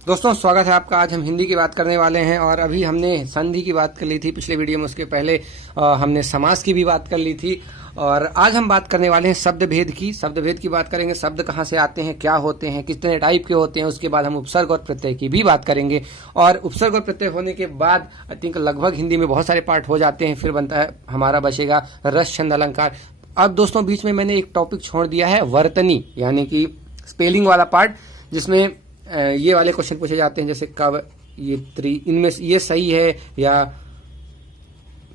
दोस्तों स्वागत है आपका। आज हम हिंदी की बात करने वाले हैं और अभी हमने संधि की बात कर ली थी पिछले वीडियो में। उसके पहले हमने समास की भी बात कर ली थी और आज हम बात करने वाले हैं शब्द भेद की। शब्द भेद की बात करेंगे, शब्द कहाँ से आते हैं, क्या होते हैं, कितने टाइप के होते हैं। उसके बाद हम उपसर्ग और प्रत्यय की भी बात करेंगे और उपसर्ग और प्रत्यय होने के बाद आई थिंक लगभग हिंदी में बहुत सारे पार्ट हो जाते हैं। फिर बनता है हमारा बचेगा रस छंद अलंकार। अब दोस्तों बीच में मैंने एक टॉपिक छोड़ दिया है वर्तनी, यानी कि स्पेलिंग वाला पार्ट, जिसमें ये वाले क्वेश्चन पूछे जाते हैं जैसे कव यत्री, इनमें ये सही है या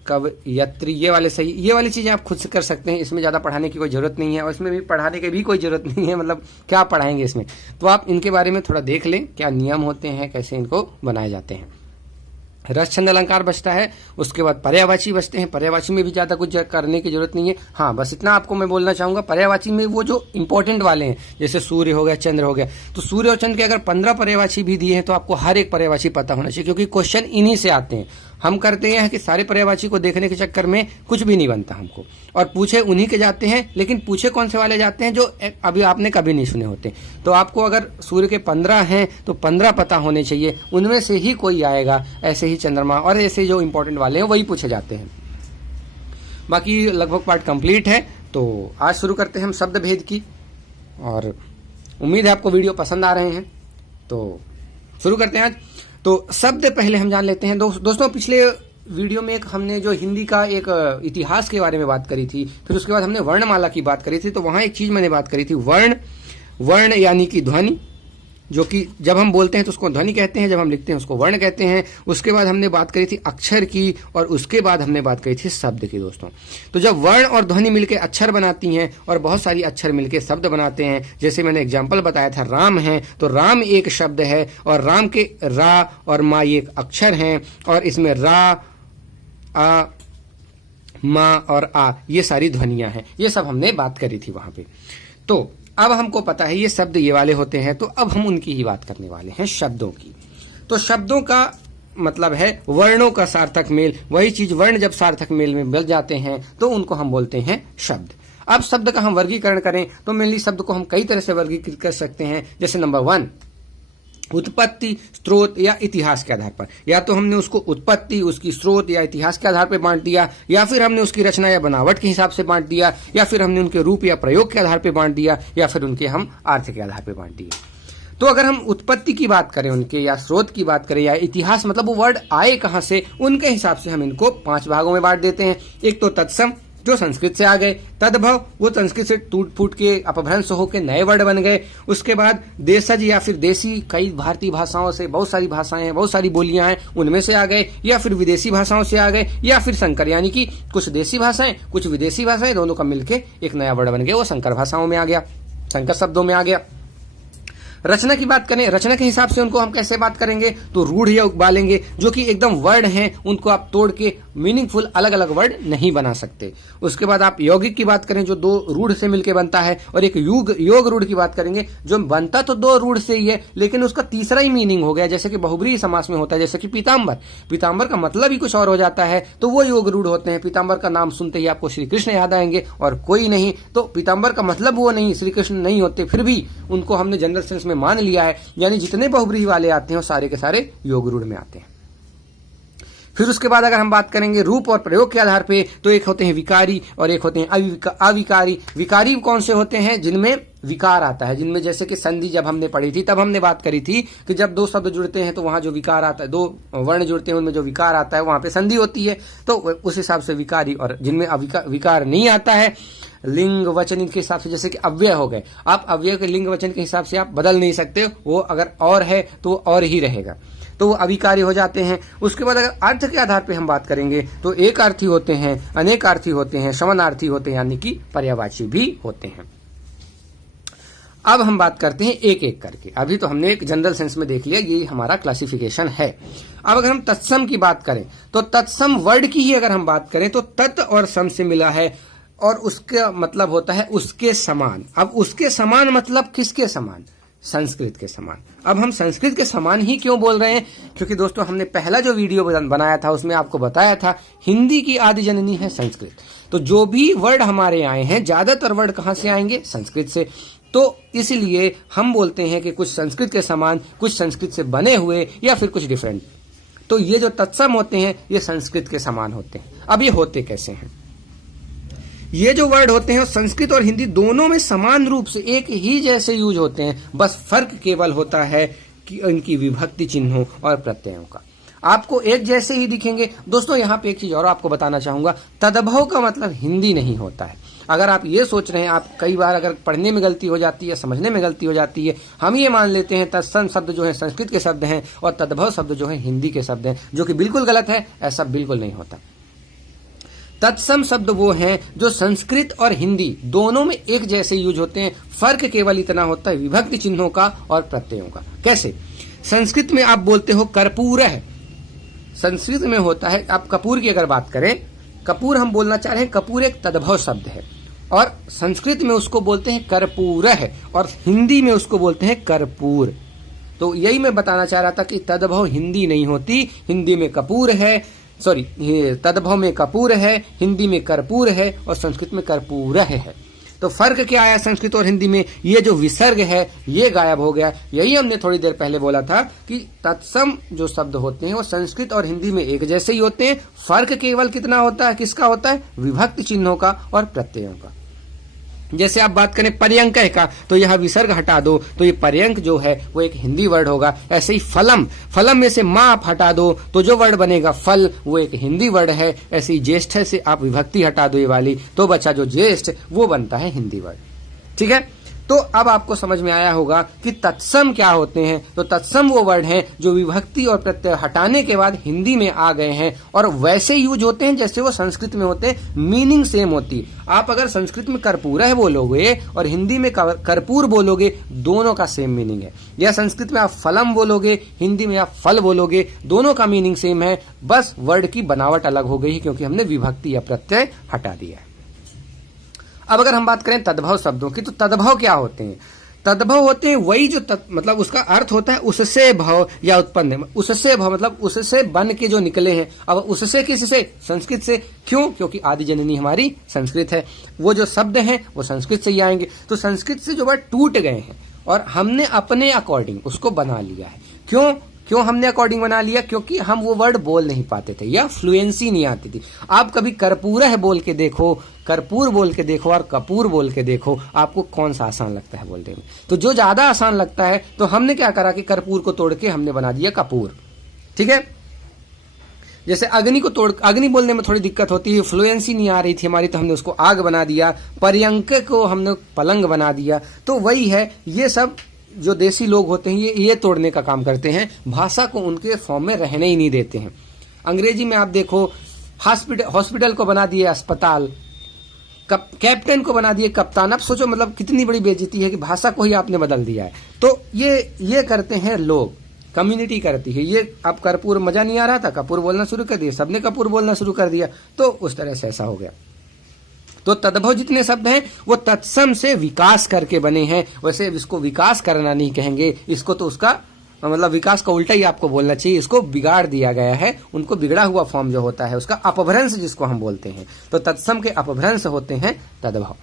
कव यत्री, ये वाले सही। ये वाली चीजें आप खुद से कर सकते हैं, इसमें ज्यादा पढ़ाने की कोई जरूरत नहीं है और इसमें भी पढ़ाने की भी कोई जरूरत नहीं है। मतलब क्या पढ़ाएंगे इसमें, तो आप इनके बारे में थोड़ा देख लें, क्या नियम होते हैं, कैसे इनको बनाए जाते हैं। रस छंद अलंकार बचता है, उसके बाद पर्यायवाची बचते हैं। पर्यायवाची में भी ज्यादा कुछ करने की जरूरत नहीं है। हाँ, बस इतना आपको मैं बोलना चाहूंगा, पर्यायवाची में वो जो इंपॉर्टेंट वाले हैं जैसे सूर्य हो गया, चंद्र हो गया, तो सूर्य और चंद्र के अगर 15 पर्यायवाची भी दिए हैं तो आपको हर एक पर्यायवाची पता होना चाहिए, क्योंकि क्वेश्चन इन्हीं से आते हैं। हम करते हैं कि सारे पर्यायवाची को देखने के चक्कर में कुछ भी नहीं बनता हमको, और पूछे उन्हीं के जाते हैं, लेकिन पूछे कौन से वाले जाते हैं जो अभी आपने कभी नहीं सुने होते। तो आपको अगर सूर्य के 15 हैं तो 15 पता होने चाहिए, उनमें से ही कोई आएगा। ऐसे ही चंद्रमा और ऐसे जो इंपॉर्टेंट वाले हैं वही पूछे जाते हैं। बाकी लगभग पार्ट कंप्लीट है, तो आज शुरू करते हैं हम शब्द भेद की, और उम्मीद है आपको वीडियो पसंद आ रहे हैं। तो शुरू करते हैं आज। तो शब्द पहले हम जान लेते हैं। दोस्तों पिछले वीडियो में एक हमने जो हिंदी का एक इतिहास के बारे में बात करी थी, फिर उसके बाद हमने वर्णमाला की बात करी थी। तो वहां एक चीज मैंने बात करी थी, वर्ण यानी कि ध्वनि, जो कि जब हम बोलते हैं तो उसको ध्वनि कहते हैं, जब हम लिखते हैं उसको वर्ण कहते हैं। उसके बाद हमने बात करी थी अक्षर की और उसके बाद हमने बात करी थी शब्द की। दोस्तों तो जब वर्ण और ध्वनि मिलकर अक्षर बनाती हैं और बहुत सारी अक्षर मिलकर शब्द बनाते हैं, जैसे मैंने एग्जाम्पल बताया था राम है, तो राम एक शब्द है और राम के रा और मा ये एक अक्षर हैं, और इसमें रा, आ, मा और आ ये सारी ध्वनियां हैं। ये सब हमने बात करी थी वहां पे। तो अब हमको पता है ये शब्द ये वाले होते हैं, तो अब हम उनकी ही बात करने वाले हैं, शब्दों की। तो शब्दों का मतलब है वर्णों का सार्थक मेल। वही चीज वर्ण जब सार्थक मेल में मिल जाते हैं तो उनको हम बोलते हैं शब्द। अब शब्द का हम वर्गीकरण करें तो मेनली शब्द को हम कई तरह से वर्गीकृत कर सकते हैं। जैसे नंबर 1, उत्पत्ति, स्रोत या इतिहास के आधार पर। या तो हमने उसको उत्पत्ति, उसकी स्रोत या इतिहास के आधार पर बांट दिया, या फिर हमने उसकी रचना या बनावट के हिसाब से बांट दिया, या फिर हमने उनके रूप या प्रयोग के आधार पर बांट दिया, या फिर उनके हम अर्थ के आधार पर बांट दिए। तो अगर हम उत्पत्ति की बात करें उनके, या स्रोत की बात करें, या इतिहास मतलब वो वर्ड आए कहां से, उनके हिसाब से हम इनको 5 भागों में बांट देते हैं। एक तो तत्सम, जो संस्कृत से आ गए। तद्भव, वो संस्कृत से टूट फूट के अपभ्रंश होकर नए वर्ड बन गए। उसके बाद देशज या फिर देसी, कई भारतीय भाषाओं से, बहुत सारी भाषाएं हैं, बहुत सारी बोलियां हैं, उनमें से आ गए, या फिर विदेशी भाषाओं से आ गए, या फिर संकर, यानी कि कुछ देसी भाषाएं कुछ विदेशी भाषाएं दोनों का मिलकर एक नया वर्ड बन गया, वो संकर भाषाओं में आ गया, संकर शब्दों में आ गया। रचना की बात करें, रचना के हिसाब से उनको हम कैसे बात करेंगे, तो रूढ़ या उबालेंगे, जो कि एकदम वर्ड हैं, उनको आप तोड़ के मीनिंगफुल अलग अलग वर्ड नहीं बना सकते। उसके बाद आप यौगिक की बात करें, जो 2 रूढ़ से मिलकर बनता है, और एक योग रूढ़ की बात करेंगे, जो बनता तो 2 रूढ़ से ही है लेकिन उसका तीसरा ही मीनिंग हो गया, जैसे कि बहुब्रीहि समास में होता है, जैसे कि पीताम्बर। पीताम्बर का मतलब ही कुछ और हो जाता है, तो वो योग रूढ़ होते हैं। पीताम्बर का नाम सुनते ही आपको श्री कृष्ण याद आएंगे और कोई नहीं, तो पीताम्बर का मतलब वो नहीं, श्री कृष्ण नहीं होते, फिर भी उनको हमने जनरल सेंस में मान लिया है। यानी जितने बहुब्रीहि वाले आते हैं वो सारे के सारे योग रूढ़ में आते हैं। फिर उसके बाद अगर हम बात करेंगे रूप और प्रयोग के आधार पे, तो एक होते हैं विकारी और एक होते हैं अविकारी। विकारी कौन से होते हैं, जिनमें विकार आता है, जिनमें जैसे कि संधि जब हमने पढ़ी थी तब हमने बात करी थी कि जब 2 शब्द जुड़ते हैं तो वहां जो विकार आता है, 2 वर्ण जुड़ते हैं उनमें जो विकार आता है वहां पे संधि होती है, तो उस हिसाब से विकारी। और जिनमें विकार नहीं आता है, लिंग वचन के हिसाब से, जैसे कि अव्यय हो गए, आप अव्यय के लिंग वचन के हिसाब से आप बदल नहीं सकते, वो अगर और है तो वो और ही रहेगा, तो वो अविकारी हो जाते हैं। उसके बाद अगर अर्थ के आधार पे हम बात करेंगे तो एक अर्थी होते हैं, अनेक अर्थी होते हैं, समानार्थी होते हैं, यानी कि पर्यायवाची भी होते हैं। अब हम बात करते हैं एक एक करके। अभी तो हमने एक जनरल सेंस में देख लिया, ये हमारा क्लासिफिकेशन है। अब अगर हम तत्सम की बात करें तो तत्सम वर्ड की ही अगर हम बात करें तो तत् और सम से मिला है, और उसका मतलब होता है उसके समान। अब उसके समान मतलब किसके समान, संस्कृत के समान। अब हम संस्कृत के समान ही क्यों बोल रहे हैं, क्योंकि दोस्तों हमने पहला जो वीडियो बनाया था उसमें आपको बताया था हिंदी की आदि जननी है संस्कृत। तो जो भी वर्ड हमारे आए हैं, ज्यादातर वर्ड कहां से आएंगे, संस्कृत से। तो इसलिए हम बोलते हैं कि कुछ संस्कृत के समान, कुछ संस्कृत से बने हुए या फिर कुछ डिफरेंट। तो ये जो तत्सम होते हैं ये संस्कृत के समान होते हैं। अब ये होते कैसे हैं? ये जो वर्ड होते हैं संस्कृत और हिंदी दोनों में समान रूप से एक ही जैसे यूज होते हैं, बस फर्क केवल होता है कि इनकी विभक्ति चिन्हों और प्रत्ययों का। आपको एक जैसे ही दिखेंगे। दोस्तों यहाँ पे एक चीज और आपको बताना चाहूंगा, तद्भव का मतलब हिंदी नहीं होता है। अगर आप ये सोच रहे हैं, आप कई बार अगर पढ़ने में गलती हो जाती है, समझने में गलती हो जाती है, हम ये मान लेते हैं तत्सम शब्द जो है संस्कृत के शब्द हैं और तद्भव शब्द जो है हिंदी के शब्द हैं, जो कि बिल्कुल गलत है। ऐसा बिल्कुल नहीं होता। तत्सम शब्द वो हैं जो संस्कृत और हिंदी दोनों में एक जैसे यूज होते हैं, फर्क केवल इतना होता है विभक्ति चिन्हों का और प्रत्ययों का। कैसे? संस्कृत में आप बोलते हो कर्पूरः, संस्कृत में होता है, आप कपूर की अगर बात करें, कपूर हम बोलना चाह रहे हैं, कपूर एक तद्भव शब्द है और संस्कृत में उसको बोलते हैं कर्पूरः और हिंदी में उसको बोलते हैं कर्पूर। तो यही मैं बताना चाह रहा था कि तद्भव हिंदी नहीं होती, हिंदी में कपूर है, सॉरी तद्भव में कपूर है, हिंदी में कर्पूर है और संस्कृत में कर्पूरः है। तो फर्क क्या आया संस्कृत और हिंदी में? ये जो विसर्ग है ये गायब हो गया। यही हमने थोड़ी देर पहले बोला था कि तत्सम जो शब्द होते हैं वो संस्कृत और हिंदी में एक जैसे ही होते हैं, फर्क केवल कितना होता है, किसका होता है? विभक्ति चिन्हों का और प्रत्ययों का। जैसे आप बात करें पर्यंक का, तो यह विसर्ग हटा दो तो ये पर्यंक जो है वो एक हिंदी वर्ड होगा। ऐसे ही फलम, फलम में से माँ आप हटा दो तो जो वर्ड बनेगा फल, वो एक हिंदी वर्ड है। ऐसे ही ज्येष्ठ से आप विभक्ति हटा दो ये वाली, तो बचा जो ज्येष्ठ, वो बनता है हिंदी वर्ड। ठीक है, तो अब आपको समझ में आया होगा कि तत्सम क्या होते हैं। तो तत्सम वो वर्ड हैं जो विभक्ति और प्रत्यय हटाने के बाद हिंदी में आ गए हैं और वैसे यूज होते हैं जैसे वो संस्कृत में होते हैं, मीनिंग सेम होती है। आप अगर संस्कृत में कर्पूरः बोलोगे और हिंदी में कर्पूर बोलोगे, दोनों का सेम मीनिंग है। या संस्कृत में आप फलम बोलोगे, हिंदी में आप फल बोलोगे, दोनों का मीनिंग सेम है, बस वर्ड की बनावट अलग हो गई क्योंकि हमने विभक्ति या प्रत्यय हटा दिया है। अब अगर हम बात करें तद्भव शब्दों की, तो तद्भव क्या होते हैं? तद्भव होते हैं वही जो मतलब उसका अर्थ होता है उससे भव या उत्पन्न। उससे भव मतलब उससे बन के जो निकले हैं। अब उससे किससे? संस्कृत से। क्यों? क्योंकि आदि जननी हमारी संस्कृत है। वो जो शब्द हैं वो संस्कृत से ही आएंगे। तो संस्कृत से जो वर्ड टूट गए हैं और हमने अपने अकॉर्डिंग उसको बना लिया है। क्यों हमने अकॉर्डिंग बना लिया? क्योंकि हम वो वर्ड बोल नहीं पाते थे या फ्लुएंसी नहीं आती थी। आप कभी कर्पूरः बोल के देखो, कर्पूर बोल के देखो और कपूर बोल के देखो, आपको कौन सा आसान लगता है बोलने में? तो जो ज्यादा आसान लगता है, तो हमने क्या करा कि कर्पूर को तोड़ के हमने बना दिया कपूर। ठीक है, जैसे अग्नि को तोड़, अग्नि बोलने में थोड़ी दिक्कत होती है, फ्लुएंसी नहीं आ रही थी हमारी, तो हमने उसको आग बना दिया। पर्यंक को हमने पलंग बना दिया। तो वही है, ये सब जो देसी लोग होते हैं ये तोड़ने का काम करते हैं, भाषा को उनके फॉर्म में रहने ही नहीं देते हैं। अंग्रेजी में आप देखो, हॉस्पिटल को बना दिए अस्पताल, कैप्टन को बना दिए कप्तान। अब सोचो मतलब कितनी बड़ी बेइज्जती है कि भाषा को ही आपने बदल दिया है। तो ये करते हैं लोग, कम्युनिटी करती है। ये अब कर्पूर मजा नहीं आ रहा था, कपूर बोलना शुरू कर दिया, सबने कपूर बोलना शुरू कर दिया, तो उस तरह से ऐसा हो गया। तो तद्भव जितने शब्द हैं वो तत्सम से विकास करके बने हैं। वैसे इसको विकास करना नहीं कहेंगे, इसको तो उसका मतलब विकास का उल्टा ही आपको बोलना चाहिए। इसको बिगाड़ दिया गया है, उनको बिगड़ा हुआ फॉर्म जो होता है उसका अपभ्रंश जिसको हम बोलते हैं। तो तत्सम के अपभ्रंश होते हैं तद्भव।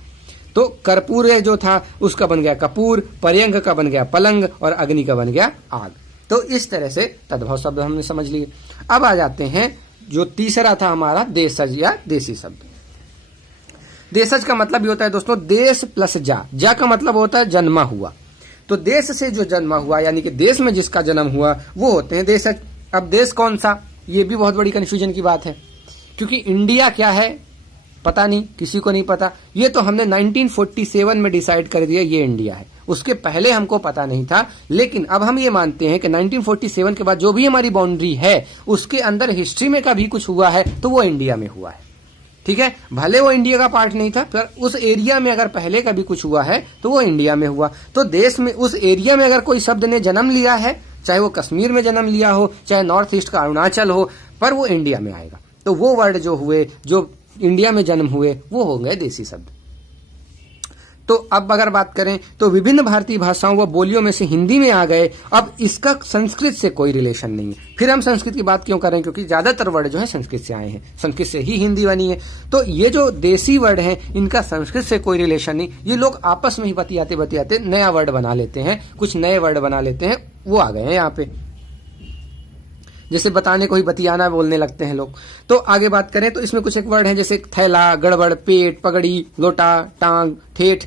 तो कर्पूर जो था उसका बन गया कपूर, पर्यंक का बन गया पलंग और अग्नि का बन गया आग। तो इस तरह से तद्भव शब्द हमने समझ लिए। अब आ जाते हैं जो तीसरा था हमारा देशज या देसी शब्द। देशज का मतलब ये होता है दोस्तों देश प्लस जा का मतलब होता है जन्मा हुआ। तो देश से जो जन्मा हुआ यानी कि देश में जिसका जन्म हुआ वो होते हैं देशज। अब देश कौन सा, ये भी बहुत बड़ी कंफ्यूजन की बात है, क्योंकि इंडिया क्या है पता नहीं, किसी को नहीं पता। ये तो हमने 1947 में डिसाइड कर दिया ये इंडिया है, उसके पहले हमको पता नहीं था। लेकिन अब हम ये मानते हैं कि 1947 के बाद जो भी हमारी बाउंड्री है उसके अंदर हिस्ट्री में कभी कुछ हुआ है तो वो इंडिया में हुआ है। ठीक है, भले वो इंडिया का पार्ट नहीं था, पर उस एरिया में अगर पहले कभी कुछ हुआ है तो वो इंडिया में हुआ। तो देश में उस एरिया में अगर कोई शब्द ने जन्म लिया है, चाहे वो कश्मीर में जन्म लिया हो, चाहे नॉर्थ ईस्ट का अरुणाचल हो, पर वो इंडिया में आएगा। तो वो वर्ड जो हुए, जो इंडिया में जन्म हुए, वो हो गए देसी शब्द। तो अब अगर बात करें तो विभिन्न भारतीय भाषाओं व बोलियों में से हिंदी में आ गए। अब इसका संस्कृत से कोई रिलेशन नहीं है। फिर हम संस्कृत की बात क्यों करें, क्योंकि ज्यादातर वर्ड जो है संस्कृत से आए हैं, संस्कृत से ही हिंदी बनी है। तो ये जो देसी वर्ड हैं इनका संस्कृत से कोई रिलेशन नहीं। ये लोग आपस में ही बतियाते बतियाते नया वर्ड बना लेते हैं, कुछ नए वर्ड बना लेते हैं, वो आ गए हैं यहाँ पे। जैसे बताने को ही बतियाना बोलने लगते हैं लोग। तो आगे बात करें तो इसमें कुछ एक वर्ड है जैसे थैला, गड़बड़, पेट, पगड़ी, लोटा, टांग, ठेठ।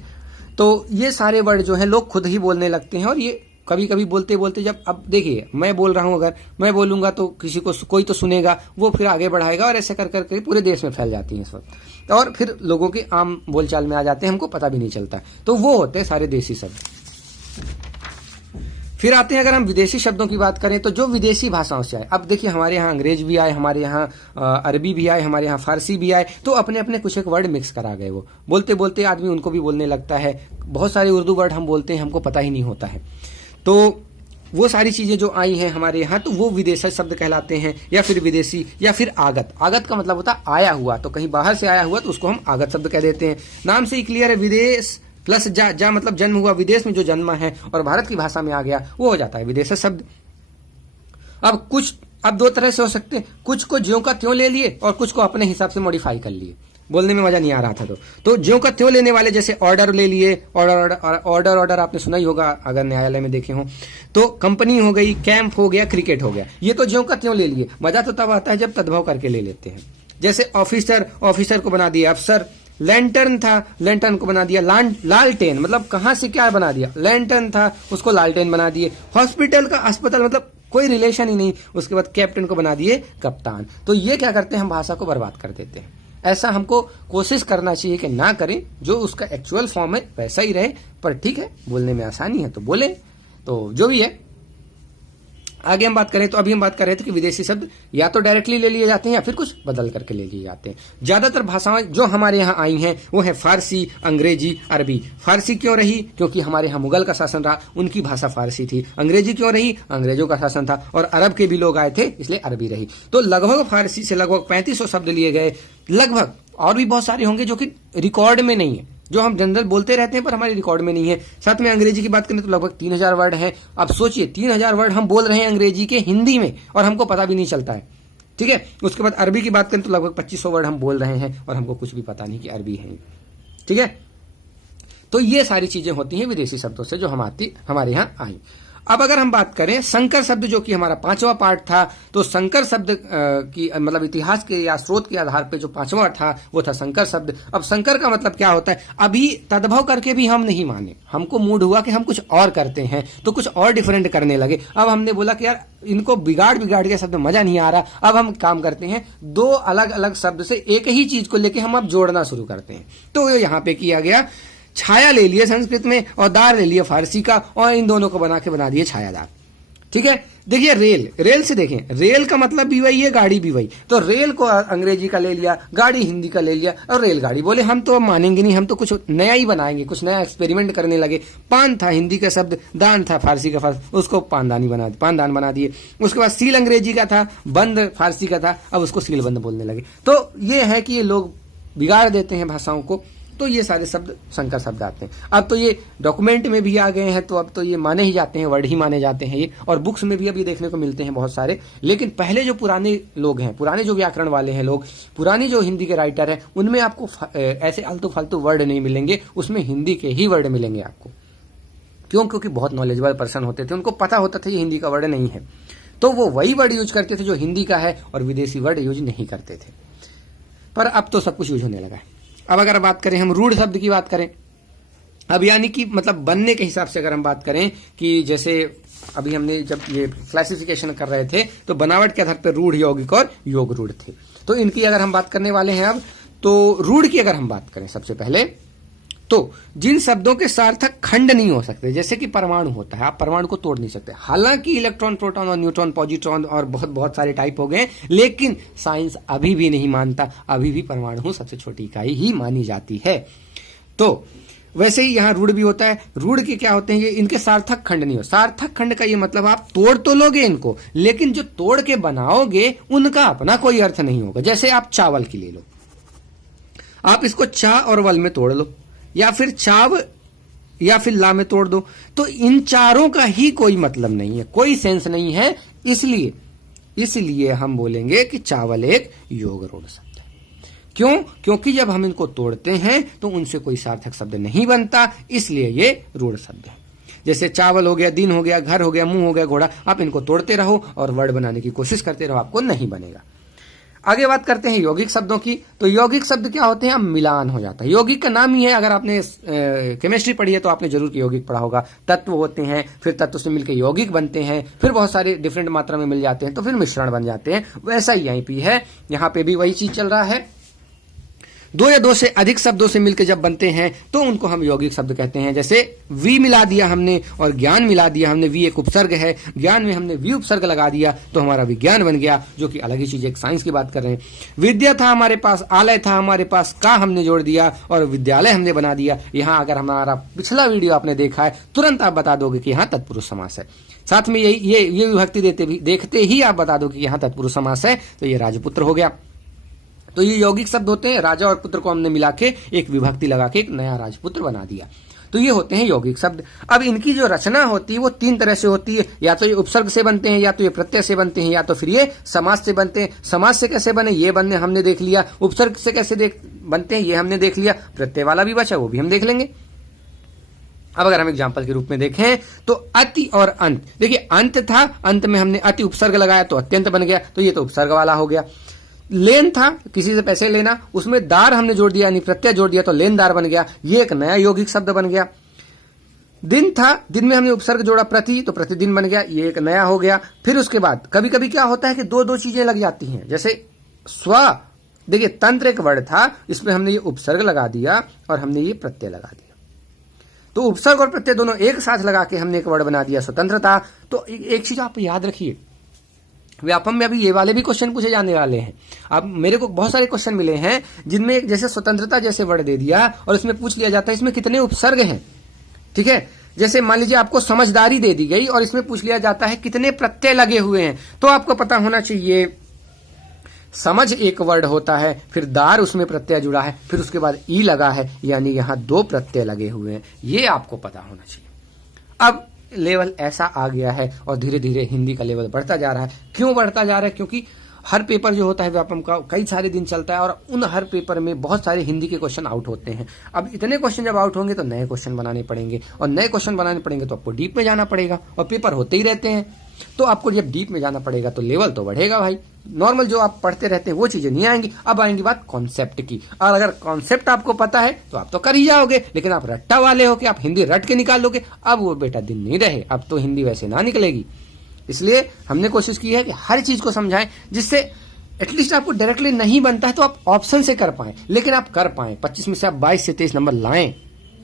तो ये सारे वर्ड जो है लोग खुद ही बोलने लगते हैं। और ये कभी कभी बोलते बोलते जब, अब देखिए मैं बोल रहा हूं, अगर मैं बोलूंगा तो किसी को कोई तो सुनेगा, वो फिर आगे बढ़ाएगा और ऐसे कर करके पूरे देश में फैल जाती है इस वक्त, और फिर लोगों के आम बोलचाल में आ जाते हैं, हमको पता भी नहीं चलता। तो वो होते हैं सारे देसी शब्द। फिर आते हैं अगर हम विदेशी शब्दों की बात करें तो जो विदेशी भाषाओं से आए। अब देखिए हमारे यहाँ अंग्रेज भी आए, हमारे यहाँ अरबी भी आए, हमारे यहाँ फारसी भी आए। तो अपने अपने कुछ एक वर्ड मिक्स करा गए। वो बोलते बोलते आदमी उनको भी बोलने लगता है। बहुत सारे उर्दू वर्ड हम बोलते हैं, हमको पता ही नहीं होता है। तो वो सारी चीजें जो आई हैं हमारे यहाँ, तो वो विदेशी शब्द कहलाते हैं, या फिर विदेशी, या फिर आगत। आगत का मतलब होता है आया हुआ। तो कहीं बाहर से आया हुआ तो उसको हम आगत शब्द कह देते हैं। नाम से ही क्लियर है, विदेश प्लस जा मतलब जन्म हुआ, विदेश में जो जन्मा है और भारत की भाषा में आ गया, वो हो जाता है विदेश शब्द। अब दो तरह से हो सकते हैं, कुछ को ज्यों का त्यों ले लिए और कुछ को अपने हिसाब से मॉडिफाई कर लिए। बोलने में मजा नहीं आ रहा था तो ज्यों का त्यों लेने वाले, जैसे ऑर्डर ले लिए, ऑर्डर आपने सुना ही होगा अगर न्यायालय में देखे हो। तो कंपनी हो गई, कैंप हो गया, क्रिकेट हो गया, ये तो ज्यों का त्यों ले लिए। मजा तो तब आता है जब तद्भव करके ले लेते हैं। जैसे ऑफिसर को बना दिया अफसर, लैंटर्न था, लैंटर्न को बना दिया लालटेन, मतलब कहां से क्या बना दिया, लैंटर्न था उसको लालटेन बना दिए। हॉस्पिटल का अस्पताल, मतलब कोई रिलेशन ही नहीं, उसके बाद कैप्टन को बना दिए कप्तान। तो ये क्या करते हैं, हम भाषा को बर्बाद कर देते हैं। ऐसा हमको कोशिश करना चाहिए कि ना करें, जो उसका एक्चुअल फॉर्म है वैसा ही रहे। पर ठीक है, बोलने में आसानी है तो बोले, तो जो भी है। आगे हम बात करें तो अभी हम बात कर रहे थे कि विदेशी शब्द या तो डायरेक्टली ले लिए जाते हैं या फिर कुछ बदल करके ले लिए जाते हैं। ज्यादातर भाषाएं जो हमारे यहाँ आई हैं वो है फारसी, अंग्रेजी, अरबी। फारसी क्यों रही, क्योंकि हमारे यहाँ मुगल का शासन रहा, उनकी भाषा फारसी थी। अंग्रेजी क्यों रही, अंग्रेजों का शासन था, और अरब के भी लोग आए थे इसलिए अरबी रही। तो लगभग फारसी से लगभग 3500 शब्द लिए गए। लगभग और भी बहुत सारे होंगे जो कि रिकॉर्ड में नहीं है, जो हम जनरल बोलते रहते हैं पर हमारे रिकॉर्ड में नहीं है। साथ में अंग्रेजी की बात करें तो लगभग 3000 वर्ड हैं। अब सोचिए 3000 वर्ड हम बोल रहे हैं अंग्रेजी के हिंदी में और हमको पता भी नहीं चलता है। ठीक है, उसके बाद अरबी की बात करें तो लगभग 2500 वर्ड हम बोल रहे हैं और हमको कुछ भी पता नहीं कि अरबी है। ठीक है, तो ये सारी चीजें होती हैं विदेशी शब्दों से जो हमारे यहाँ आई। अब अगर हम बात करें संकर शब्द, जो कि हमारा 5वां पार्ट था, तो संकर शब्द की मतलब इतिहास के या स्रोत के आधार पे जो 5वां था वो था संकर शब्द। अब संकर का मतलब क्या होता है, अभी तद्भव करके भी हम नहीं माने, हमको मूड हुआ कि हम कुछ और करते हैं तो कुछ और डिफरेंट करने लगे। अब हमने बोला कि यार इनको बिगाड़ के शब्द मजा नहीं आ रहा, अब हम काम करते हैं दो अलग अलग शब्द से एक ही चीज को लेके हम अब जोड़ना शुरू करते हैं। तो यहाँ पे किया गया, छाया ले लिए संस्कृत में और दार ले लिए फारसी का, और इन दोनों को बना दिए छायादार। ठीक है, देखिए रेल से देखें, रेल का मतलब भी वही है, गाड़ी भी वही। तो रेल को अंग्रेजी का ले लिया, गाड़ी हिंदी का ले लिया और रेलगाड़ी बोले। हम तो मानेंगे नहीं, हम तो कुछ नया ही बनाएंगे, कुछ नया एक्सपेरिमेंट करने लगे। पान था हिंदी का शब्द, दान था फारसी का, उसको पानदान बना दिए। उसके बाद सील अंग्रेजी का था, बंद फारसी का था, अब उसको सील बंद बोलने लगे। तो ये है कि ये लोग बिगाड़ देते हैं भाषाओं को। तो ये सारे शब्द संकर शब्द आते हैं। अब तो ये डॉक्यूमेंट में भी आ गए हैं, तो अब तो ये माने ही जाते हैं, वर्ड ही माने जाते हैं ये, और बुक्स में भी अब ये देखने को मिलते हैं बहुत सारे। लेकिन पहले जो पुराने लोग हैं, पुराने जो व्याकरण वाले हैं लोग, पुराने जो हिंदी के राइटर हैं, उनमें आपको ऐसे आलतू फालतू वर्ड नहीं मिलेंगे, उसमें हिंदी के ही वर्ड मिलेंगे आपको। क्यों, क्योंकि बहुत नॉलेजेबल पर्सन होते थे, उनको पता होता था ये हिंदी का वर्ड नहीं है, तो वो वही वर्ड यूज करते थे जो हिंदी का है, और विदेशी वर्ड यूज नहीं करते थे। पर अब तो सब कुछ यूज होने लगा है। अब अगर बात करें हम रूढ़ शब्द की बात करें, अब यानी कि मतलब बनने के हिसाब से अगर हम बात करें कि जैसे अभी हमने जब ये क्लासिफिकेशन कर रहे थे तो बनावट के आधार पर रूढ़, यौगिक और योग रूढ़ थे। तो इनकी अगर हम बात करने वाले हैं अब, तो रूढ़ की अगर हम बात करें सबसे पहले, तो जिन शब्दों के सार्थक खंड नहीं हो सकते, जैसे कि परमाणु होता है, आप परमाणु को तोड़ नहीं सकते। हालांकि इलेक्ट्रॉन, प्रोटॉन और न्यूट्रॉन, पॉजिट्रॉन और बहुत सारे टाइप हो गए, लेकिन साइंस अभी भी नहीं मानता, अभी भी परमाणु सबसे छोटी इकाई ही मानी जाती है। तो वैसे ही यहाँ रूढ़ भी होता है। रूढ़ के क्या होते हैं, ये इनके सार्थक खंड नहीं हो। सार्थक खंड का ये मतलब आप तोड़ तो लोगे इनको, लेकिन जो तोड़ के बनाओगे उनका अपना कोई अर्थ नहीं होगा। जैसे आप चावल की ले लो, आप इसको चा और वल में तोड़ लो, या फिर चाव या फिर ला में तोड़ दो, तो इन चारों का ही कोई मतलब नहीं है, कोई सेंस नहीं है। इसलिए हम बोलेंगे कि चावल एक योग रूढ़ शब्द है। क्यों? क्योंकि जब हम इनको तोड़ते हैं तो उनसे कोई सार्थक शब्द नहीं बनता, इसलिए ये रूढ़ शब्द है। जैसे चावल हो गया, दिन हो गया, घर हो गया, मुंह हो गया, घोड़ा, आप इनको तोड़ते रहो और वर्ड बनाने की कोशिश करते रहो, आपको नहीं बनेगा। आगे बात करते हैं यौगिक शब्दों की। तो यौगिक शब्द क्या होते हैं? अब मिलान हो जाता है। यौगिक का नाम ही है, अगर आपने केमिस्ट्री पढ़ी है तो आपने जरूर यौगिक पढ़ा होगा। तत्व होते हैं, फिर तत्व से मिलकर यौगिक बनते हैं, फिर बहुत सारे डिफरेंट मात्रा में मिल जाते हैं तो फिर मिश्रण बन जाते हैं। वैसा ही यहीं पे है, यहाँ पे भी वही चीज चल रहा है। दो या दो से अधिक शब्दों से मिलकर जब बनते हैं तो उनको हम यौगिक शब्द कहते हैं। जैसे वी मिला दिया हमने और ज्ञान मिला दिया हमने, वी एक उपसर्ग है, ज्ञान में हमने वी उपसर्ग लगा दिया तो हमारा विज्ञान बन गया, जो कि अलग ही चीज, एक साइंस की बात कर रहे हैं। विद्या था हमारे पास, आलय था हमारे पास, का हमने जोड़ दिया और विद्यालय हमने बना दिया। यहाँ अगर हमारा पिछला वीडियो आपने देखा है तुरंत आप बता दोगे कि यहाँ तत्पुरुष समास है। साथ में ये विभक्ति देखते ही आप बता दो कि यहाँ तत्पुरुष समास है, तो ये राजपुत्र हो गया। तो ये यौगिक शब्द होते हैं। राजा और पुत्र को हमने मिला के एक विभक्ति लगा के एक नया राजपुत्र बना दिया, तो ये होते हैं यौगिक शब्द। अब इनकी जो रचना होती है वो तीन तरह से होती है, या तो ये उपसर्ग से बनते हैं, या तो ये प्रत्यय से बनते हैं, या तो फिर ये समास से बनते हैं। समास से कैसे बने ये बनने हमने देख लिया, उपसर्ग से कैसे बनते हैं ये हमने देख लिया, प्रत्यय वाला भी बचा वो भी हम देख लेंगे। अब अगर हम एग्जाम्पल के रूप में देखें तो अति और अंत, देखिए अंत था, अंत में हमने अति उपसर्ग लगाया तो अत्यंत बन गया, तो ये तो उपसर्ग वाला हो गया। लेन था, किसी से पैसे लेना, उसमें दार हमने जोड़ दिया यानी प्रत्यय जोड़ दिया तो लेनदार बन गया, ये एक नया यौगिक शब्द बन गया। दिन था, दिन में हमने उपसर्ग जोड़ा प्रति तो प्रतिदिन बन गया, ये एक नया हो गया। फिर उसके बाद कभी कभी क्या होता है कि दो चीजें लग जाती हैं, जैसे स्व, देखिए तंत्र एक वर्ड था, इसमें हमने ये उपसर्ग लगा दिया और हमने ये प्रत्यय लगा दिया, तो उपसर्ग और प्रत्यय दोनों एक साथ लगा के हमने एक वर्ड बना दिया स्वतंत्रता। तो एक चीज आप याद रखिए, व्यापम में अभी ये वाले भी क्वेश्चन पूछे जाने वाले हैं। अब मेरे को बहुत सारे क्वेश्चन मिले हैं जिनमें जैसे स्वतंत्रता जैसे वर्ड दे दिया और इसमें पूछ लिया जाता है इसमें कितने उपसर्ग हैं, ठीक है। जैसे मान लीजिए आपको समझदारी दे दी गई और इसमें पूछ लिया जाता है कितने प्रत्यय लगे हुए हैं, तो आपको पता होना चाहिए समझ एक वर्ड होता है, फिर दार उसमें प्रत्यय जुड़ा है, फिर उसके बाद ई लगा है, यानी यहां 2 प्रत्यय लगे हुए हैं, ये आपको पता होना चाहिए। अब लेवल ऐसा आ गया है और धीरे धीरे हिंदी का लेवल बढ़ता जा रहा है। क्यों बढ़ता जा रहा है? क्योंकि हर पेपर जो होता है व्यापम का कई सारे दिन चलता है और उन हर पेपर में बहुत सारे हिंदी के क्वेश्चन आउट होते हैं। अब इतने क्वेश्चन जब आउट होंगे तो नए क्वेश्चन बनाने पड़ेंगे, और नए क्वेश्चन बनाने पड़ेंगे तो आपको डीप में जाना पड़ेगा, और पेपर होते ही रहते हैं, तो आपको जब डीप में जाना पड़ेगा तो लेवल तो बढ़ेगा भाई। नॉर्मल जो आप पढ़ते रहते हैं वो चीजें नहीं आएंगी, अब आएंगी बात कॉन्सेप्ट की। और अगर कॉन्सेप्ट आपको पता है तो आप तो कर ही जाओगे, लेकिन आप रट्टा वाले हो कि आप हिंदी रट के निकाल लोगे, अब वो बेटा दिन नहीं रहे, अब तो हिंदी वैसे ना निकलेगी। इसलिए हमने कोशिश की है कि हर चीज को समझाएं, जिससे एटलीस्ट आपको डायरेक्टली नहीं बनता है तो आप ऑप्शन से कर पाए, लेकिन आप कर पाए, 25 में से आप 22 से 23 नंबर लाएं,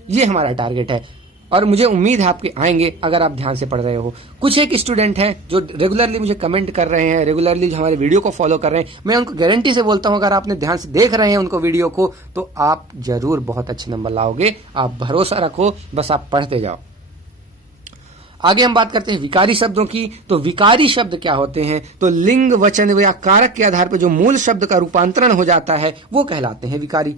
ये हमारा टारगेट है। और मुझे उम्मीद है आपके आएंगे अगर आप ध्यान से पढ़ रहे हो। कुछ एक स्टूडेंट हैं जो रेगुलरली मुझे कमेंट कर रहे हैं, रेगुलरली हमारे वीडियो को फॉलो कर रहे हैं, मैं उनको गारंटी से बोलता हूं अगर आपने ध्यान से देख रहे हैं उनको वीडियो को तो आप जरूर बहुत अच्छे नंबर लाओगे। आप भरोसा रखो, बस आप पढ़ते जाओ। आगे हम बात करते हैं विकारी शब्दों की। तो विकारी शब्द क्या होते हैं? तो लिंग, वचन या कारक के आधार पर जो मूल शब्द का रूपांतरण हो जाता है वो कहलाते हैं विकारी।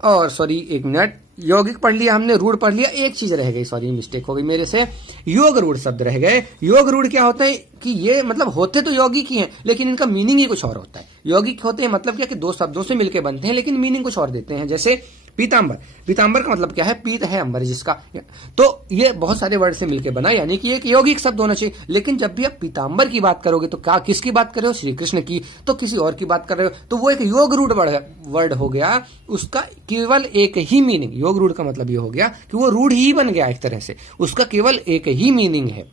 और सॉरी एक मिनट, यौगिक पढ़ लिया हमने, रूढ़ पढ़ लिया, एक चीज रह गई, सॉरी मिस्टेक हो गई मेरे से, योग रूढ़ शब्द रह गए। योग रूढ़ क्या होता है कि ये मतलब होते तो यौगिक ही हैं लेकिन इनका मीनिंग ही कुछ और होता है। यौगिक होते हैं मतलब क्या कि 2 शब्दों से मिलकर बनते हैं लेकिन मीनिंग कुछ और देते हैं। जैसे पीतांबर, पीतांबर का मतलब क्या है? पीत है अंबर जिसका, तो ये बहुत सारे वर्ड से मिलकर बना, यानी कि एक यौगिक शब्द होना चाहिए। लेकिन जब भी आप पीतांबर की बात करोगे तो क्या किसकी बात कर रहे हो? श्री कृष्ण की, तो किसी और की बात कर रहे हो तो वो एक योग रूढ़ वर्ड हो गया, उसका केवल एक ही मीनिंग। योग रूढ़ का मतलब ये हो गया कि वो रूढ़ ही बन गया एक तरह से, उसका केवल एक ही मीनिंग है।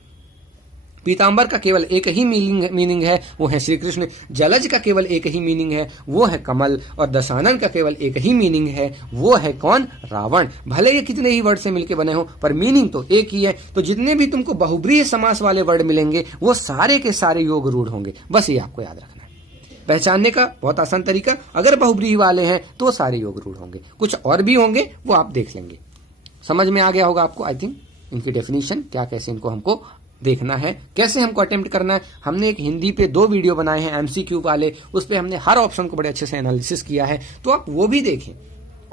पीतांबर का केवल एक ही मीनिंग है, वो है श्री कृष्ण। जलज का केवल एक ही मीनिंग है, वो है कमल। और दशानन का केवल एक ही मीनिंग है, वो है कौन? रावण। भले ये कितने ही वर्ड से मिलके बने हो पर मीनिंग तो एक ही है। तो जितने भी तुमको बहुब्रीहि समास वाले वर्ड मिलेंगे वो सारे के सारे योग रूढ़ होंगे, बस ये आपको याद रखना है। पहचानने का बहुत आसान तरीका, अगर बहुब्रीहि वाले हैं तो सारे योग रूढ़ होंगे, कुछ और भी होंगे वो आप देख लेंगे। समझ में आ गया होगा आपको आई थिंक इनकी डेफिनेशन क्या, कैसे इनको हमको देखना है, कैसे हमको अटेम्प्ट करना है। हमने एक हिंदी पे 2 वीडियो बनाए हैं MCQ वाले, उस पे हमने हर ऑप्शन को बड़े अच्छे से एनालिसिस किया है, तो आप वो भी देखें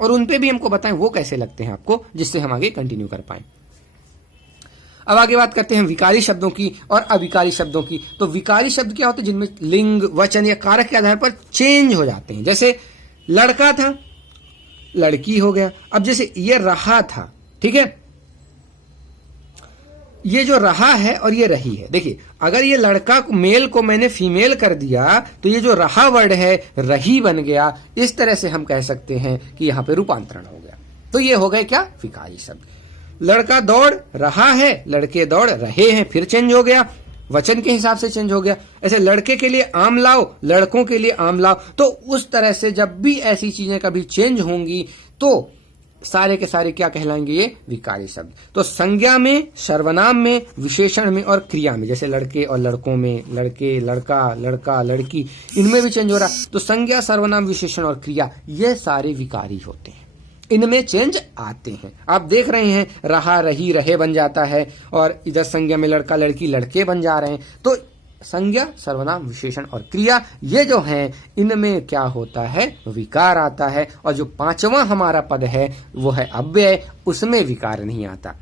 और उन पे भी हमको बताएं वो कैसे लगते हैं आपको, जिससे हम आगे कंटिन्यू कर पाए। अब आगे बात करते हैं विकारी शब्दों की और अविकारी शब्दों की। तो विकारी शब्द क्या होते हैं? जिनमें लिंग, वचन या कारक के आधार पर चेंज हो जाते हैं। जैसे लड़का था, लड़की हो गया। अब जैसे ये रहा था, ठीक है, ये जो रहा है और ये रही है। देखिए, अगर ये लड़का मेल को मैंने फीमेल कर दिया तो ये जो रहा वर्ड है रही बन गया। इस तरह से हम कह सकते हैं कि यहां पे रूपांतरण हो गया। तो ये हो गए क्या? विकारी शब्द। लड़का दौड़ रहा है, लड़के दौड़ रहे हैं, फिर चेंज हो गया, वचन के हिसाब से चेंज हो गया। ऐसे लड़के के लिए आम लाओ, लड़कों के लिए आम लाओ। तो उस तरह से जब भी ऐसी चीजें कभी चेंज होंगी तो सारे के सारे क्या कहलाएंगे? ये विकारी शब्द। तो संज्ञा में, सर्वनाम में, विशेषण में और क्रिया में, जैसे लड़के और लड़कों में, लड़के, लड़का, लड़का, लड़की, इनमें भी चेंज हो रहा। तो संज्ञा, सर्वनाम, विशेषण और क्रिया, ये सारे विकारी होते हैं, इनमें चेंज आते हैं। आप देख रहे हैं रहा, रही, रहे बन जाता है, और इधर संज्ञा में लड़का, लड़की, लड़के बन जा रहे हैं। तो संज्ञा, सर्वनाम, विशेषण और क्रिया, ये जो हैं इनमें क्या होता है? विकार आता है। और जो पांचवा हमारा पद है वो है अव्यय, उसमें विकार नहीं आता।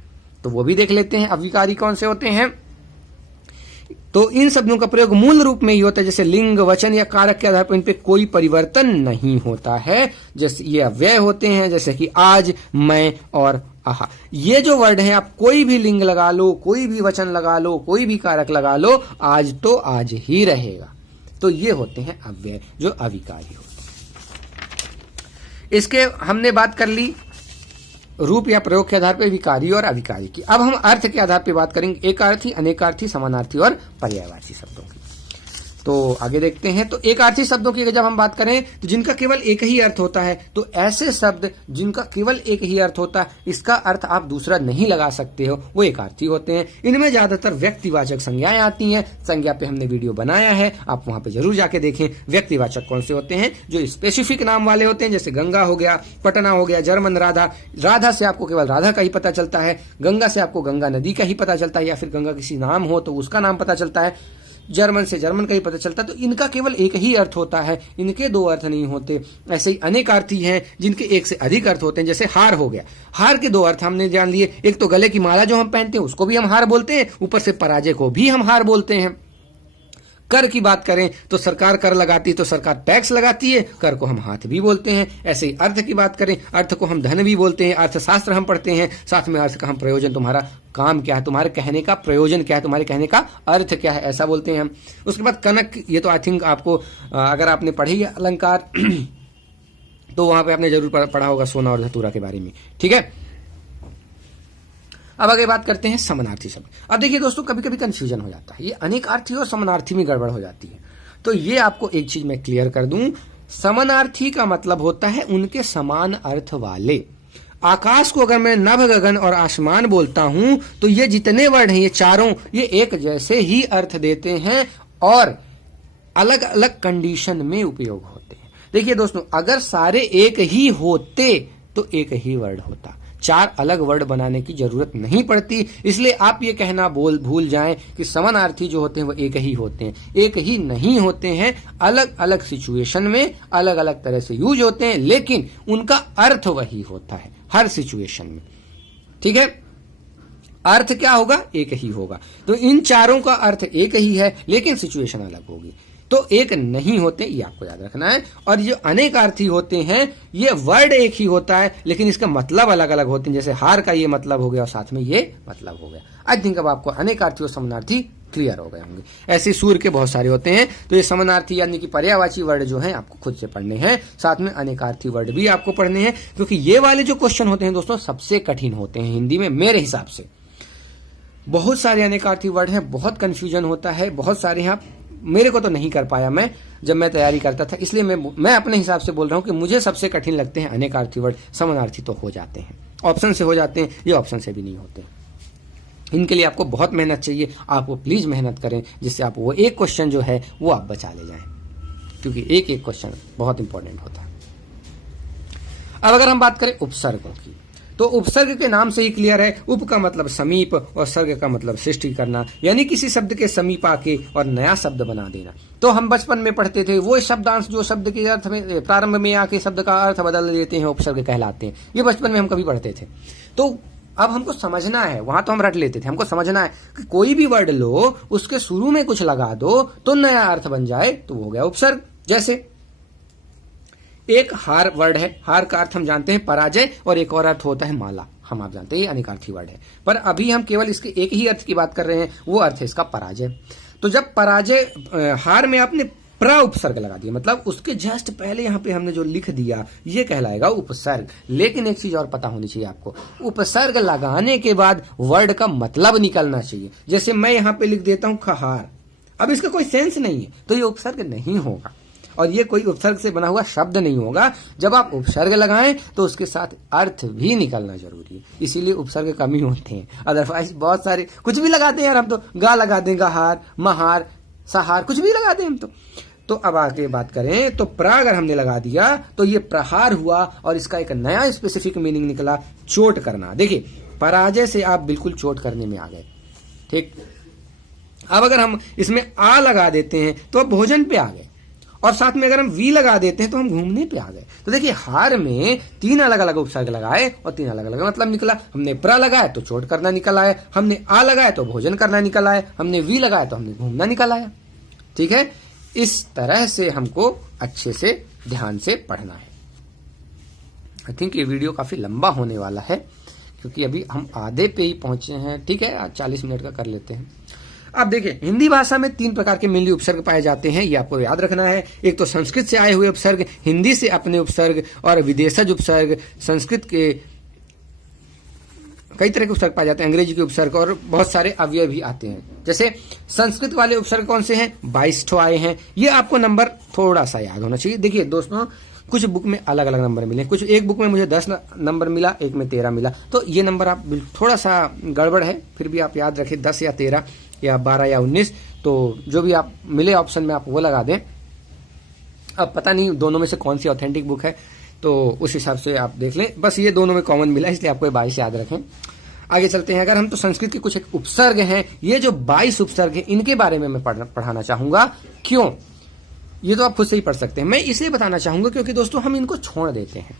तो वो भी देख लेते हैं अविकारी कौन से होते हैं। तो इन शब्दों का प्रयोग मूल रूप में ही होता है, जैसे लिंग, वचन या कारक के आधार पर इन पे कोई परिवर्तन नहीं होता है। जैसे ये अव्यय होते हैं, जैसे कि आज, मैं और आहा। ये जो वर्ड है, आप कोई भी लिंग लगा लो, कोई भी वचन लगा लो, कोई भी कारक लगा लो, आज तो आज ही रहेगा। तो ये होते हैं अव्यय, जो अविकारी होते हैं। इसके हमने बात कर ली रूप या प्रयोग के आधार पर विकारी और अविकारी की। अब हम अर्थ के आधार पर बात करेंगे एकार्थी, अनेकार्थी, समानार्थी और पर्यायवाची शब्दों की। तो आगे देखते हैं। तो एकार्थी शब्दों की जब हम बात करें तो जिनका केवल एक ही अर्थ होता है, तो ऐसे शब्द जिनका केवल एक ही अर्थ होता है, इसका अर्थ आप दूसरा नहीं लगा सकते हो, वो एकार्थी होते हैं। इनमें ज्यादातर व्यक्तिवाचक संज्ञाएं आती हैं। संज्ञा पे हमने वीडियो बनाया है, आप वहां पे जरूर जाके देखें। व्यक्तिवाचक कौन से होते हैं? जो स्पेसिफिक नाम वाले होते हैं, जैसे गंगा हो गया, पटना हो गया, जर्मन राधा। राधा से आपको केवल राधा का ही पता चलता है, गंगा से आपको गंगा नदी का ही पता चलता है, या फिर गंगा किसी नाम हो तो उसका नाम पता चलता है, जर्मन से जर्मन का ही पता चलता है। तो इनका केवल एक ही अर्थ होता है, इनके दो अर्थ नहीं होते। ऐसे ही अनेकार्थी हैं जिनके एक से अधिक अर्थ होते हैं। जैसे हार हो गया, हार के दो अर्थ हमने जान लिए। एक तो गले की माला जो हम पहनते हैं उसको भी हम हार बोलते हैं, ऊपर से पराजय को भी हम हार बोलते हैं। कर की बात करें तो सरकार कर लगाती है तो सरकार टैक्स लगाती है, कर को हम हाथ भी बोलते हैं। ऐसे ही अर्थ की बात करें, अर्थ को हम धन भी बोलते हैं। अर्थशास्त्र हम पढ़ते हैं, साथ में अर्थ का हम प्रयोजन, तुम्हारा काम क्या है, तुम्हारे कहने का प्रयोजन क्या है, तुम्हारे कहने का अर्थ क्या है, ऐसा बोलते हैं हम। उसके बाद कनक, ये तो आई थिंक आपको अगर आपने पढ़ी है अलंकार तो वहां पे आपने जरूर पढ़ा होगा सोना और धतूरा के बारे में, ठीक है। अब आगे बात करते हैं समानार्थी शब्द। अब देखिए दोस्तों, कभी कभी कंफ्यूजन हो जाता है, ये अनेकार्थी और समानार्थी में गड़बड़ हो जाती है। तो ये आपको एक चीज मैं क्लियर कर दूं, समानार्थी का मतलब होता है उनके समान अर्थ वाले। आकाश को अगर मैं नभ, गगन और आसमान बोलता हूं तो ये जितने वर्ड हैं, ये चारों, ये एक जैसे ही अर्थ देते हैं और अलग अलग कंडीशन में उपयोग होते हैं। देखिए दोस्तों, अगर सारे एक ही होते तो एक ही वर्ड होता, चार अलग वर्ड बनाने की जरूरत नहीं पड़ती। इसलिए आप ये कहना भूल जाएं कि समानार्थी जो होते हैं वो एक ही होते हैं। एक ही नहीं होते हैं, अलग अलग सिचुएशन में अलग अलग तरह से यूज होते हैं, लेकिन उनका अर्थ वही होता है हर सिचुएशन में, ठीक है। अर्थ क्या होगा? एक ही होगा। तो इन चारों का अर्थ एक ही है, लेकिन सिचुएशन अलग होगी। तो एक नहीं होते, ये आपको याद रखना है। और जो अनेकार्थी होते हैं, ये वर्ड एक ही होता है लेकिन इसका मतलब अलग अलग होते हैं। जैसे हार का ये मतलब हो गया और साथ में ये मतलब हो गया। आई थिंक अब आपको अनेकार्थी और समानार्थी क्लियर हो गए होंगे। ऐसे सूर्य के बहुत सारे होते हैं। तो ये समानार्थी यानी कि पर्यायवाची वर्ड जो है आपको खुद से पढ़ने हैं, साथ में अनेकार्थी वर्ड भी आपको पढ़ने हैं, क्योंकि ये वाले जो क्वेश्चन होते हैं दोस्तों सबसे कठिन होते हैं हिंदी में मेरे हिसाब से। बहुत सारे अनेकार्थी वर्ड हैं, बहुत कंफ्यूजन होता है, बहुत सारे यहाँ मेरे को तो नहीं कर पाया मैं जब मैं तैयारी करता था, इसलिए मैं अपने हिसाब से बोल रहा हूं कि मुझे सबसे कठिन लगते हैं अनेकार्थी वर्ड। समानार्थी तो हो जाते हैं, ऑप्शन से हो जाते हैं, ये ऑप्शन से भी नहीं होते। इनके लिए आपको बहुत मेहनत चाहिए। आपको प्लीज मेहनत करें जिससे आप वो एक क्वेश्चन जो है वो आप बचा ले जाएं, क्योंकि एक एक क्वेश्चन बहुत इंपॉर्टेंट होता है। अब अगर हम बात करें उपसर्गों की, तो उपसर्ग के नाम से ही क्लियर है, उप का मतलब समीप और सर्ग का मतलब सृष्टि करना, यानी किसी शब्द के समीप आके और नया शब्द बना देना। तो हम बचपन में पढ़ते थे वो शब्दांश जो शब्द के अर्थ में प्रारंभ में आके शब्द का अर्थ बदल देते हैं, उपसर्ग कहलाते हैं। ये बचपन में हम कभी पढ़ते थे। तो अब हमको समझना है, वहां तो हम रट लेते थे, हमको समझना है कि कोई भी वर्ड लो, उसके शुरू में कुछ लगा दो तो नया अर्थ बन जाए, तो वो हो गया उपसर्ग। जैसे एक हार वर्ड है, हार का अर्थ हम जानते हैं पराजय, और एक और अर्थ होता है माला, हम आप जानते हैं ये अनेकार्थी वर्ड है, पर अभी हम केवल इसके एक ही अर्थ की बात कर रहे हैं, वो अर्थ है इसका पराजय। तो जब पराजय, हार में आपने प्र उपसर्ग लगा दिया, मतलब उसके जस्ट पहले यहां पे हमने जो लिख दिया ये कहलाएगा उपसर्ग। लेकिन एक चीज और पता होनी चाहिए आपको, उपसर्ग लगाने के बाद वर्ड का मतलब निकलना चाहिए। जैसे मैं यहां पे लिख देता हूं खहार, अब इसका कोई सेंस नहीं है तो ये उपसर्ग नहीं होगा, और ये कोई उपसर्ग से बना हुआ शब्द नहीं होगा। जब आप उपसर्ग लगाएं तो उसके साथ अर्थ भी निकलना जरूरी है, इसीलिए उपसर्ग कम ही होते हैं। अदरवाइज बहुत सारे कुछ भी लगाते हैं यार, हम तो गा लगा दें, गहार, महार, सहार, कुछ भी लगाते हैं हम तो अब आगे बात करें तो प्र अगर हमने लगा दिया तो ये प्रहार हुआ, और इसका एक नया स्पेसिफिक मीनिंग निकला, चोट करना। देखिए पराजय से आप बिल्कुल चोट करने में आ गए, ठीक। अब अगर हम इसमें आ लगा देते हैं तो अब भोजन पे आ गए, और साथ में अगर हम वी लगा देते हैं तो हम घूमने पे आ गए। तो देखिए हार में 3 अलग अलग उपसर्ग लगाए और 3 अलग अलग मतलब निकला। हमने प्र लगाया तो चोट करना निकल आया, हमने आ लगाया तो भोजन करना निकल आया, हमने वी लगाया तो हमने घूमना निकल आया। ठीक है, इस तरह से हमको अच्छे से ध्यान से पढ़ना है। आई थिंक ये वीडियो काफी लंबा होने वाला है क्योंकि अभी हम आधे पे ही पहुंचे हैं। ठीक है, आज 40 मिनट का कर लेते हैं। अब देखिए हिंदी भाषा में 3 प्रकार के मेनली उपसर्ग पाए जाते हैं, ये आपको याद रखना है। एक तो संस्कृत से आए हुए उपसर्ग, हिंदी से अपने उपसर्ग, और विदेशज उपसर्ग। संस्कृत के कई तरह के उपसर्ग पाए जाते हैं, अंग्रेजी के उपसर्ग, और बहुत सारे अव्यय भी आते हैं। जैसे संस्कृत वाले उपसर्ग कौन से हैं? 22 ठो आए हैं। ये आपको नंबर थोड़ा सा याद होना चाहिए। देखिए दोस्तों, कुछ बुक में अलग अलग नंबर मिले, कुछ एक बुक में मुझे 10 नंबर मिला, एक में 13 मिला, तो ये नंबर आप थोड़ा सा गड़बड़ है, फिर भी आप याद रखें 10 या 13 या 12 या 19, तो जो भी आप मिले ऑप्शन में आप वो लगा दें। अब पता नहीं दोनों में से कौन सी ऑथेंटिक बुक है, तो उस हिसाब से आप देख लें। बस ये दोनों में कॉमन मिला, इसलिए आपको 22 याद रखें। आगे चलते हैं। अगर हम तो संस्कृत के कुछ एक उपसर्ग हैं, ये जो 22 उपसर्ग हैं इनके बारे में मैं पढ़ाना चाहूंगा। क्यों? ये तो आप खुद से ही पढ़ सकते हैं, मैं इसलिए बताना चाहूंगा क्योंकि दोस्तों हम इनको छोड़ देते हैं,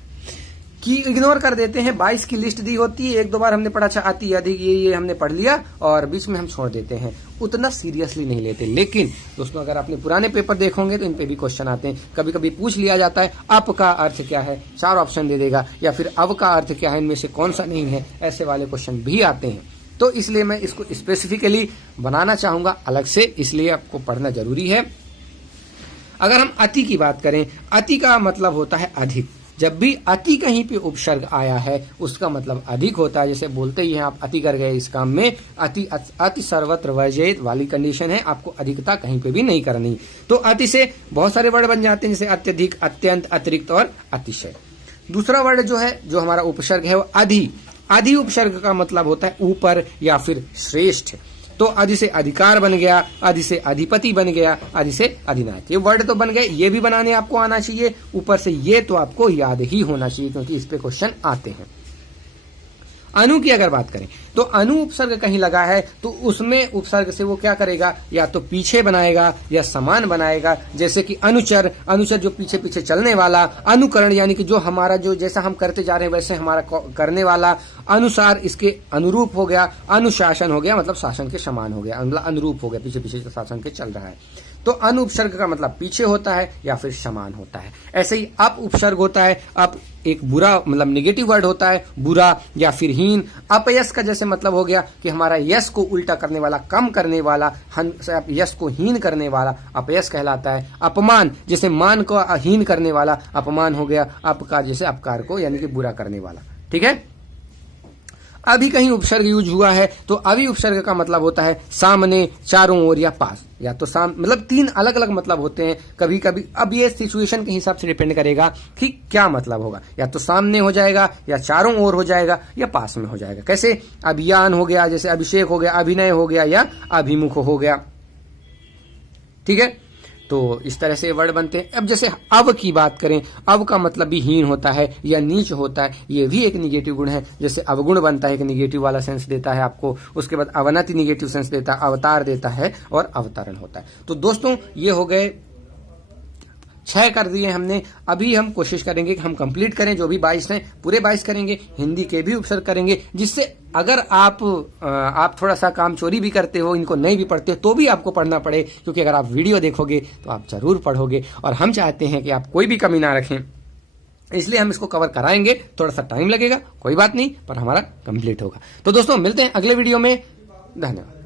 कि इग्नोर कर देते हैं। 22 की लिस्ट दी होती है, 1-2 बार हमने पढ़ा, अच्छा अति अधिक ये हमने पढ़ लिया, और बीच में हम छोड़ देते हैं, उतना सीरियसली नहीं लेते। लेकिन दोस्तों अगर आपने पुराने पेपर देखोगे तो इन पे भी क्वेश्चन आते हैं। कभी कभी पूछ लिया जाता है अप का अर्थ क्या है, 4 ऑप्शन दे देगा, या फिर अव का अर्थ क्या है, इनमें से कौन सा नहीं है, ऐसे वाले क्वेश्चन भी आते हैं। तो इसलिए मैं इसको स्पेसिफिकली बनाना चाहूंगा अलग से, इसलिए आपको पढ़ना जरूरी है। अगर हम अति की बात करें, अति का मतलब होता है अधिक। जब भी अति कहीं पे उपसर्ग आया है उसका मतलब अधिक होता है। जैसे बोलते ही हैं आप अति कर गए इस काम में, अति सर्वत्र वर्जित वाली कंडीशन है, आपको अधिकता कहीं पे भी नहीं करनी। तो अति से बहुत सारे वर्ड बन जाते हैं, जैसे अत्यधिक, अत्यंत, अतिरिक्त और अतिशय। दूसरा वर्ड जो है, जो हमारा उपसर्ग है, वो अधि। अधि उपसर्ग का मतलब होता है ऊपर या फिर श्रेष्ठ। तो अधि से अधिकार बन गया, अधि से अधिपति बन गया, अधि से अधिनायक। ये वर्ड तो बन गए, ये भी बनाने आपको आना चाहिए। ऊपर से ये तो आपको याद ही होना चाहिए क्योंकि इस पे क्वेश्चन आते हैं। अनु की अगर बात करें तो अनु उपसर्ग कहीं लगा है तो उसमें उपसर्ग से वो क्या करेगा, या तो पीछे बनाएगा या समान बनाएगा। जैसे कि अनुचर, अनुचर जो पीछे पीछे चलने वाला। अनुकरण यानी कि जो हमारा जो जैसा हम करते जा रहे हैं वैसे हमारा करने वाला। अनुसार इसके अनुरूप हो गया। अनुशासन हो गया मतलब शासन के समान हो गया, मतलब अनुरूप हो गया, पीछे पीछे शासन के चल रहा है। तो अनु उपसर्ग का मतलब पीछे होता है या फिर समान होता है। ऐसे ही अप उपसर्ग होता है। अप एक बुरा मतलब नेगेटिव वर्ड होता है, बुरा या फिर हीन। अपयश का जैसे मतलब हो गया कि हमारा यश को उल्टा करने वाला, कम करने वाला, यश को हीन करने वाला अपयश कहलाता है। अपमान जैसे मान को हीन करने वाला अपमान हो गया। अपकार जैसे अपकार को यानी कि बुरा करने वाला। ठीक है। अभी कहीं उपसर्ग यूज हुआ है तो अभी उपसर्ग का मतलब होता है सामने, चारों ओर या पास। या तो मतलब 3 अलग अलग मतलब होते हैं कभी कभी। अब ये सिचुएशन के हिसाब से डिपेंड करेगा कि क्या मतलब होगा, या तो सामने हो जाएगा, या चारों ओर हो जाएगा, या पास में हो जाएगा। कैसे? अभियान हो गया, जैसे अभिषेक हो गया, अभिनय हो गया, या अभिमुख हो गया। ठीक है। तो इस तरह से वर्ड बनते हैं। अब जैसे अब की बात करें, अब का मतलब भी हीन होता है या नीच होता है, ये भी एक निगेटिव गुण है। जैसे अवगुण बनता है, एक निगेटिव वाला सेंस देता है आपको। उसके बाद अवनति निगेटिव सेंस देता है, अवतार देता है और अवतरण होता है। तो दोस्तों ये हो गए 6 कर दिए हमने। अभी हम कोशिश करेंगे कि हम कंप्लीट करें, जो भी 22 हैं पूरे 22 करेंगे, हिंदी के भी उपसर्ग करेंगे, जिससे अगर आप थोड़ा सा काम चोरी भी करते हो, इनको नहीं भी पढ़ते हो, तो भी आपको पढ़ना पड़े, क्योंकि अगर आप वीडियो देखोगे तो आप जरूर पढ़ोगे और हम चाहते हैं कि आप कोई भी कमी ना रखें, इसलिए हम इसको कवर कराएंगे। थोड़ा सा टाइम लगेगा, कोई बात नहीं, पर हमारा कंप्लीट होगा। तो दोस्तों मिलते हैं अगले वीडियो में। धन्यवाद।